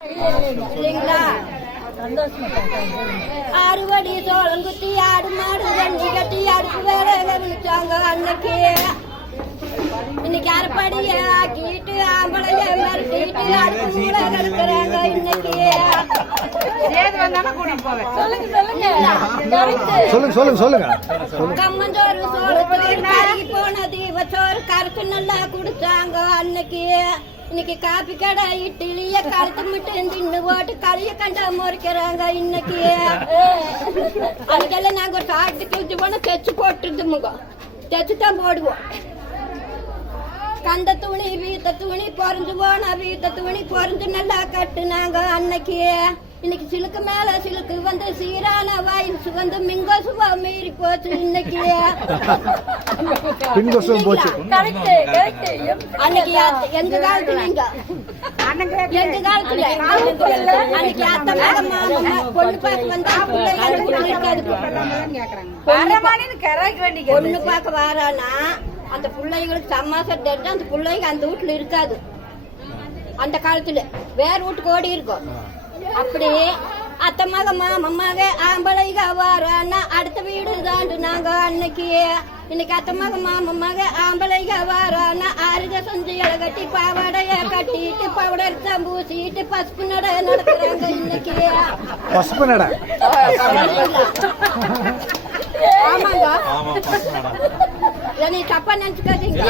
இல்லைங்களா? அறுவடி சோளம் குத்தி ஆடு மாடு தண்ணி கட்டி அடுப்பு வேலை விழிச்சாங்க அன்னைக்கு. இன்னைக்கு அரைப்படிய ஆக்கிட்டு ஆம்பளைய மிரட்டிட்டு அடுப்பு மூட கிடக்குறாங்க இன்னைக்கு. கம்மஞ்சோறு சோளத்தோறு கருகி போன தீபச்சோறு கரைச்சு நல்லா குடிச்சாங்க அன்னைக்கு. இன்னைக்கு காப்பி கடை இட்லிய கழுத்து மட்டும் தின்னு போட்டு களிய கண்டா முறைக்கிறாங்க இன்னைக்கு. அதுக்கெல்லாம் நாங்க ஒரு சாப்பிட்டு கிழிச்சு போனா தைச்சு போட்டுருது முகம் தைச்சுதான் போடுவோம். கண்ட துணி வீத்த துணி பொறிஞ்சு போன வீத்த துணி பொறிஞ்சு நல்லா கட்டுனாங்க அன்னைக்கு. இன்னைக்கு சிலுக்கு மேல சிலுக்கு வந்து சீரான வயசு வந்து மிங்கோசுவா மீறி போச்சு இன்னைக்கு. அன்னைக்கு எங்க காலத்துலங்க எங்க காலத்துல அன்னைக்கு அத்தை மாமா பொண்ணு பார்க்க வந்தா இருக்காது. பொண்ணு பார்க்க வாரானா அந்த பிள்ளைங்களுக்கு சமாசம் தெரிஞ்சு அந்த பிள்ளைங்க அந்த வீட்டுல இருக்காது. அந்த காலத்துல வேற வீட்டுக்கு ஓடி இருக்கும். அப்படியே அத்தை மக மாமமாக ஆம்பளைங்க வாரானா அடுத்த வீடு தாண்டு நாங்க அன்னைக்கு. இன்னைக்கு அத்தை மக மாமமாக ஆம்பளைங்க வாரானா அருக செஞ்சு இலை கட்டி பாவாடைய கட்டிட்டு பவுடர் பூசிட்டு பசுப்பு நடை நடக்கிறாங்க இன்னைக்கு. பசுப்பு நடை ஆமாங்க. தப்பா நினைச்சுக்காதீங்க.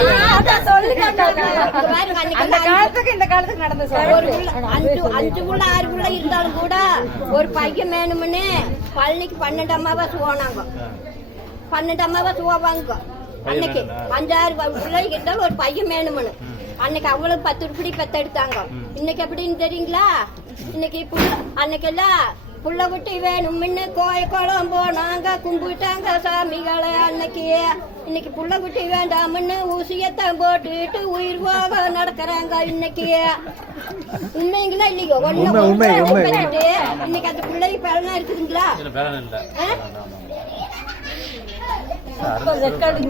அஞ்சு புள்ள 6 புள்ள இருந்தாலும் கூட ஒரு பையன் வேணும்னு பழனிக்கு 12 அமாவாசை போனாங்க. 12 அமாவாசை போவாங்க. அன்னைக்கு 5-6 பிள்ளைங்க இருந்தாலும் ஒரு பையன் வேணும்னு அன்னைக்கு அவ்வளவு 10 உருப்படி பெத்தெடுத்தாங்க. இன்னைக்கு எப்படின்னு தெரியுங்களா? இன்னைக்கு அன்னைக்கெல்லாம் புள்ள குட்டி வேணும்னு கோயம் போனாங்க கும்பிட்டாங்க சாமிகளை அன்னைக்கு. இன்னைக்கு புள்ள குட்டி வேண்டாம்னு ஊசியத்தான் போட்டுட்டு உயிர் போக நடக்கிறாங்க இன்னைக்கு. உண்மைங்களா இல்லையோ? இன்னைக்கு அந்த பிள்ளைக்கு பலனா இருக்குதுங்களா?